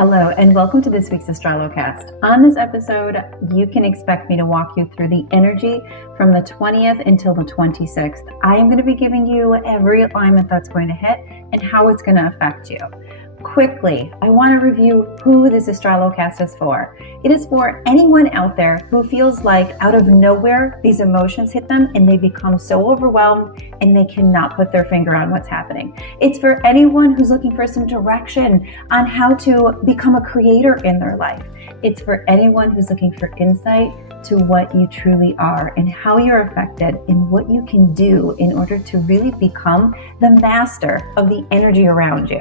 Hello, and welcome to this week's AstroloCAST. On this episode, you can expect me to walk you through the energy from the 20th until the 26th. I am going to be giving you every alignment that's going to hit and how it's going to affect you. Quickly, I want to review who this AstroloCAST is for. It is for anyone out there who feels like out of nowhere, these emotions hit them and they become so overwhelmed and they cannot put their finger on what's happening. It's for anyone who's looking for some direction on how to become a creator in their life. It's for anyone who's looking for insight to what you truly are and how you're affected and what you can do in order to really become the master of the energy around you.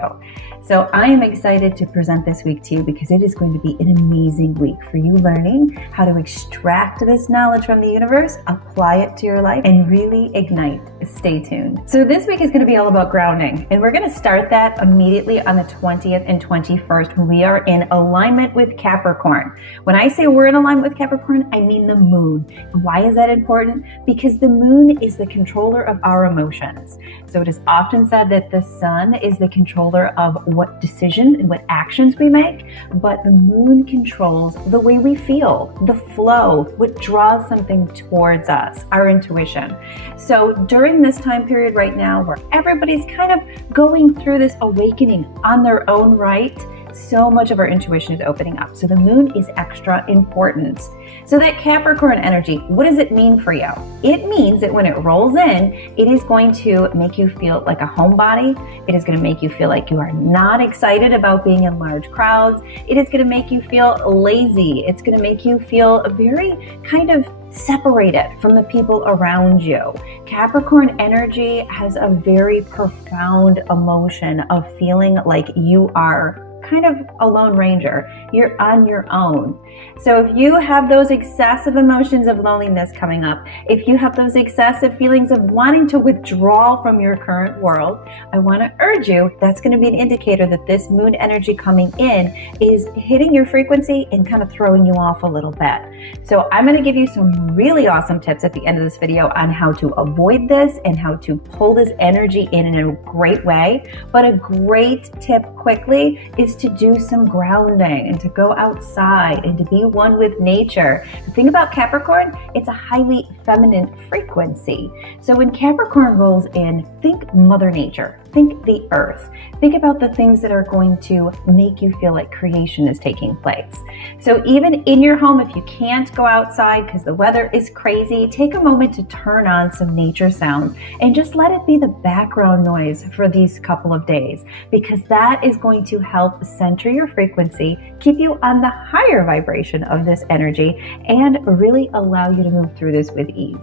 So I am excited to present this week to you because it is going to be an amazing week for you learning how to extract this knowledge from the universe, apply it to your life, and really ignite. Stay tuned. So this week is going to be all about grounding, and we're going to start that immediately on the 20th and 21st when we are in alignment with Capricorn. When I say we're in alignment with Capricorn, I mean the moon. Why is that important? Because the moon is the controller of our emotions. So it is often said that the sun is the controller of what decisions and what actions we make, but the moon controls the way we feel, the flow, what draws something towards us, our intuition. So during this time period right now where everybody's kind of going through this awakening on their own right, so much of our intuition is opening up. So the moon is extra important. So that Capricorn energy, what does it mean for you? It means that when it rolls in, it is going to make you feel like a homebody. It is going to make you feel like you are not excited about being in large crowds. It is going to make you feel lazy. It's going to make you feel very kind of separated from the people around you. Capricorn energy has a very profound emotion of feeling like you are kind of a lone ranger. You're on your own. So if you have those excessive emotions of loneliness coming up, if you have those excessive feelings of wanting to withdraw from your current world, I want to urge you, that's going to be an indicator that this moon energy coming in is hitting your frequency and kind of throwing you off a little bit. So I'm going to give you some really awesome tips at the end of this video on how to avoid this and how to pull this energy in a great way. But a great tip quickly is to do some grounding and to go outside and to be one with nature. The thing about Capricorn, it's a highly feminine frequency. So when Capricorn rolls in, think Mother Nature, think the earth, think about the things that are going to make you feel like creation is taking place. So even in your home, if you can't go outside because the weather is crazy, take a moment to turn on some nature sounds and just let it be the background noise for these couple of days, because that is going to help center your frequency, keep you on the higher vibration of this energy, and really allow you to move through this with ease.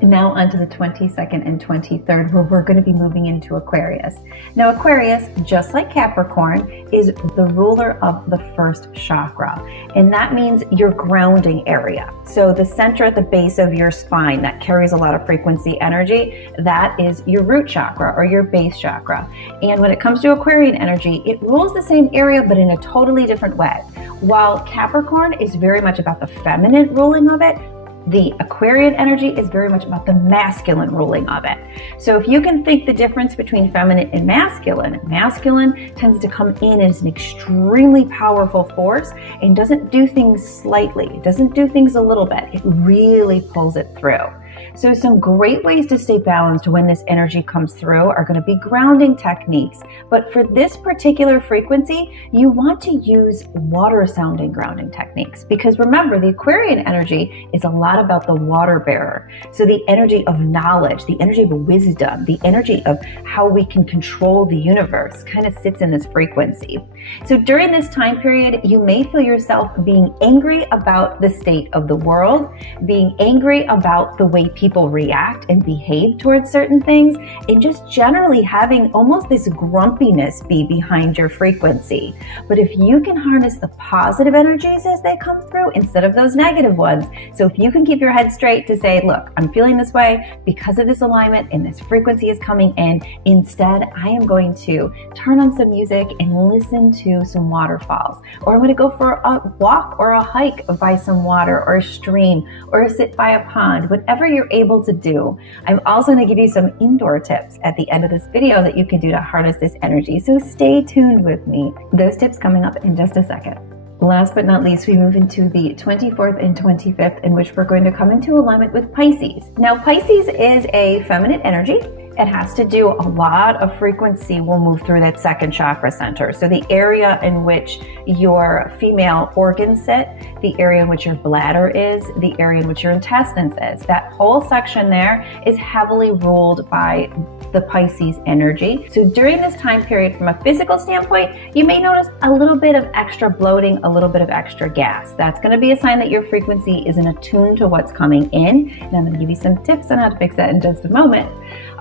Now onto the 22nd and 23rd, where we're going to be moving into Aquarius. Now Aquarius, just like Capricorn, is the ruler of the first chakra, and that means your grounding area. So the center at the base of your spine that carries a lot of frequency energy, that is your root chakra or your base chakra. And when it comes to Aquarian energy, it rules the same area but in a totally different way. While Capricorn is very much about the feminine ruling of it, the Aquarian energy is very much about the masculine ruling of it. So if you can think the difference between feminine and masculine tends to come in as an extremely powerful force and doesn't do things slightly, doesn't do things a little bit, it really pulls it through. So some great ways to stay balanced when this energy comes through are going to be grounding techniques. But for this particular frequency, you want to use water sounding grounding techniques, because remember, the Aquarian energy is a lot about the water bearer. So the energy of knowledge, the energy of wisdom, the energy of how we can control the universe kind of sits in this frequency. So during this time period, you may feel yourself being angry about the state of the world, being angry about the way people react and behave towards certain things, and just generally having almost this grumpiness be behind your frequency. But if you can harness the positive energies as they come through instead of those negative ones, so if you can can keep your head straight to say, look, I'm feeling this way because of this alignment and this frequency is coming in. Instead, I am going to turn on some music and listen to some waterfalls, or I'm going to go for a walk or a hike by some water or a stream, or sit by a pond, whatever you're able to do. I'm also going to give you some indoor tips at the end of this video that you can do to harness this energy. So stay tuned with me. Those tips coming up in just a second. Last but not least, we move into the 24th and 25th, in which we're going to come into alignment with Pisces. Now, Pisces is a feminine energy. It has to do a lot of frequency will move through that second chakra center. So the area in which your female organs sit, the area in which your bladder is, the area in which your intestines is, that whole section there is heavily ruled by the Pisces energy. So during this time period, from a physical standpoint, you may notice a little bit of extra bloating, a little bit of extra gas. That's going to be a sign that your frequency isn't attuned to what's coming in. And I'm going to give you some tips on how to fix that in just a moment.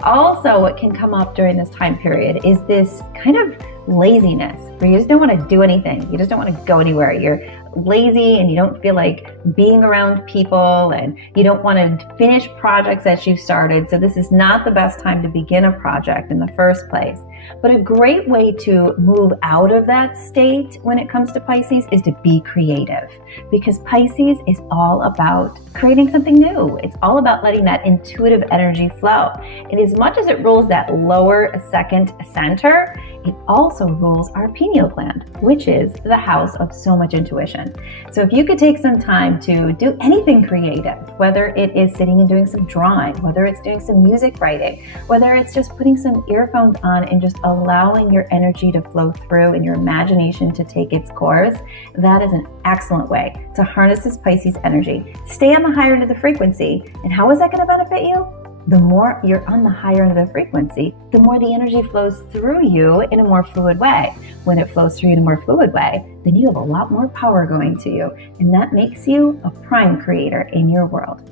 Also, what can come up during this time period is this kind of laziness, where you just don't want to do anything. You just don't want to go anywhere. You're lazy and you don't feel like being around people, and you don't want to finish projects that you started. So this is not the best time to begin a project in the first place. But a great way to move out of that state when it comes to Pisces is to be creative, because Pisces is all about creating something new. It's all about letting that intuitive energy flow. And as much as it rules that lower second center, it also rules our pineal gland, which is the house of so much intuition. So if you could take some time to do anything creative, whether it is sitting and doing some drawing, whether it's doing some music writing, whether it's just putting some earphones on and just allowing your energy to flow through and your imagination to take its course, that is an excellent way to harness this Pisces energy. Stay on the higher end of the frequency. And how is that going to benefit you? The more you're on the higher end of the frequency, the more the energy flows through you in a more fluid way. When it flows through you in a more fluid way, then you have a lot more power going to you. And that makes you a prime creator in your world.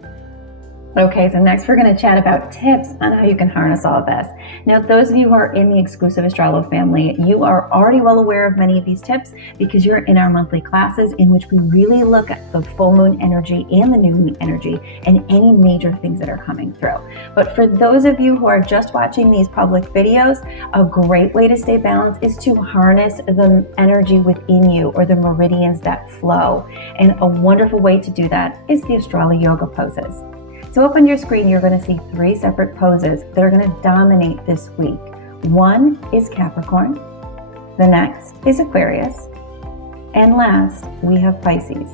Okay, so next we're going to chat about tips on how you can harness all of this. Now, those of you who are in the exclusive Astrolo family, you are already well aware of many of these tips because you're in our monthly classes, in which we really look at the full moon energy and the new moon energy and any major things that are coming through. But for those of you who are just watching these public videos, a great way to stay balanced is to harness the energy within you, or the meridians that flow. And a wonderful way to do that is the Astrolo yoga poses. So up on your screen, you're going to see 3 separate poses that are going to dominate this week. One is Capricorn, the next is Aquarius, and last we have Pisces.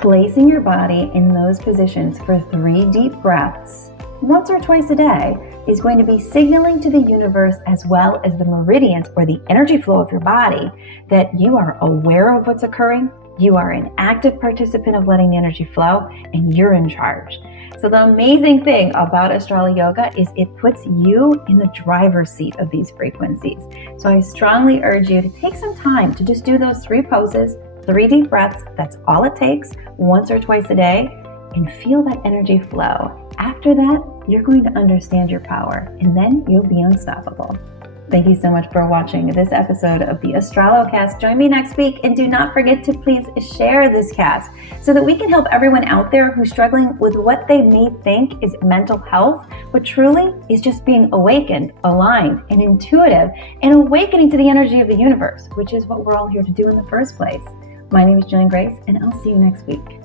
Placing your body in those positions for 3 deep breaths, once or twice a day, is going to be signaling to the universe, as well as the meridians or the energy flow of your body, that you are aware of what's occurring. You are an active participant of letting the energy flow, and you're in charge. So the amazing thing about Astrolo Yoga is it puts you in the driver's seat of these frequencies. So I strongly urge you to take some time to just do those 3 poses, 3 deep breaths. That's all it takes, once or twice a day, and feel that energy flow. After that, you're going to understand your power, and then you'll be unstoppable. Thank you so much for watching this episode of the AstroloCAST. Join me next week, and do not forget to please share this cast so that we can help everyone out there who's struggling with what they may think is mental health, but truly is just being awakened, aligned, and intuitive, and awakening to the energy of the universe, which is what we're all here to do in the first place. My name is Jillian Greyse, and I'll see you next week.